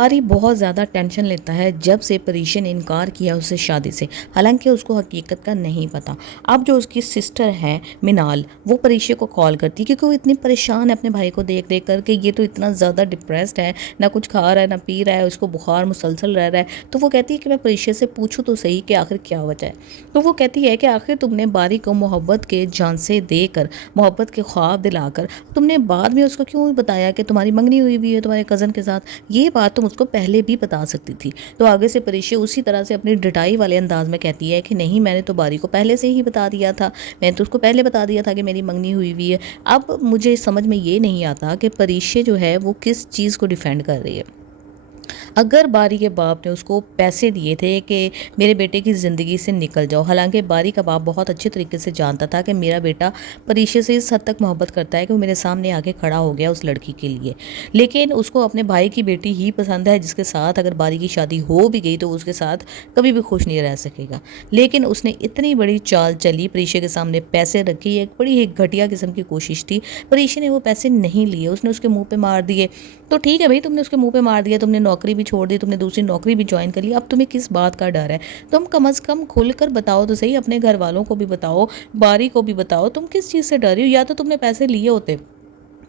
आरी बहुत ज़्यादा टेंशन लेता है जब से परीशा ने इनकार किया उससे शादी से। हालांकि उसको हकीकत का नहीं पता। अब जो उसकी सिस्टर है मिनाल, वो परीशा को कॉल करती है क्योंकि वो इतनी परेशान है अपने भाई को देख देख कर के ये तो इतना ज़्यादा डिप्रेस्ड है, ना कुछ खा रहा है ना पी रहा है, उसको बुखार मुसलसल रह रहा है। तो वो कहती है कि मैं परीशा से पूछूँ तो सही कि आखिर क्या वजह है। तो वो कहती है कि आखिर तुमने बारी को मोहब्बत के झांसे देकर, मोहब्बत के ख्वाब दिलाकर, तुमने बाद में उसको क्यों बताया कि तुम्हारी मंगनी हुई भी है तुम्हारे कज़न के साथ। ये बात तुम उसको पहले भी बता सकती थी। तो आगे से परीक्षा उसी तरह से अपनी डिटाई वाले अंदाज में कहती है कि नहीं, मैंने तो बारी को पहले से ही बता दिया था, मैंने तो उसको पहले बता दिया था कि मेरी मंगनी हुई हुई है। अब मुझे समझ में ये नहीं आता कि परीक्षा जो है वो किस चीज़ को डिफेंड कर रही है। अगर बारी के बाप ने उसको पैसे दिए थे कि मेरे बेटे की ज़िंदगी से निकल जाओ, हालांकि बारी का बाप बहुत अच्छे तरीके से जानता था कि मेरा बेटा परीक्षा से इस हद तक मोहब्बत करता है कि वो मेरे सामने आके खड़ा हो गया उस लड़की के लिए। लेकिन उसको अपने भाई की बेटी ही पसंद है, जिसके साथ अगर बारी की शादी हो भी गई तो उसके साथ कभी भी खुश नहीं रह सकेगा। लेकिन उसने इतनी बड़ी चाल चली, परीक्षा के सामने पैसे रखी, एक बड़ी ही घटिया किस्म की कोशिश थी। परीक्षा ने वो पैसे नहीं लिए, उसने उसके मुंह पे मार दिए। तो ठीक है भाई, तुमने उसके मुंह पे मार दिया, तुमने नौकरी भी छोड़ दी, तुमने दूसरी नौकरी भी ज्वाइन कर ली, अब तुम्हें किस बात का डर है? तुम कम से कम खुलकर बताओ तो सही, अपने घर वालों को भी बताओ, बारी को भी बताओ, तुम किस चीज़ से डर रही हो? या तो तुमने पैसे लिए होते,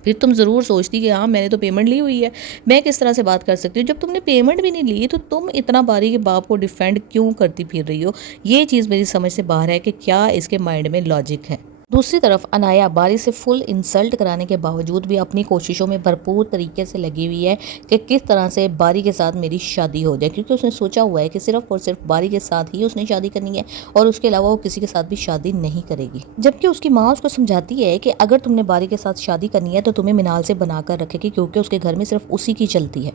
फिर तुम ज़रूर सोचती कि हाँ मैंने तो पेमेंट ली हुई है, मैं किस तरह से बात कर सकती हूँ। जब तुमने पेमेंट भी नहीं ली तो तुम इतना बारी के बाप को डिफेंड क्यों करती फिर रही हो? ये चीज़ मेरी समझ से बाहर है कि क्या इसके माइंड में लॉजिक है। दूसरी तरफ अनाया बारी से फुल इंसल्ट कराने के बावजूद भी अपनी कोशिशों में भरपूर तरीके से लगी हुई है कि किस तरह से बारी के साथ मेरी शादी हो जाए, क्योंकि उसने सोचा हुआ है कि सिर्फ और सिर्फ बारी के साथ ही उसने शादी करनी है और उसके अलावा वो किसी के साथ भी शादी नहीं करेगी। जबकि उसकी माँ उसको समझाती है कि अगर तुमने बारी के साथ शादी करनी है तो तुम्हें मिनाल से बनाकर रखेगी, क्योंकि उसके घर में सिर्फ उसी की चलती है।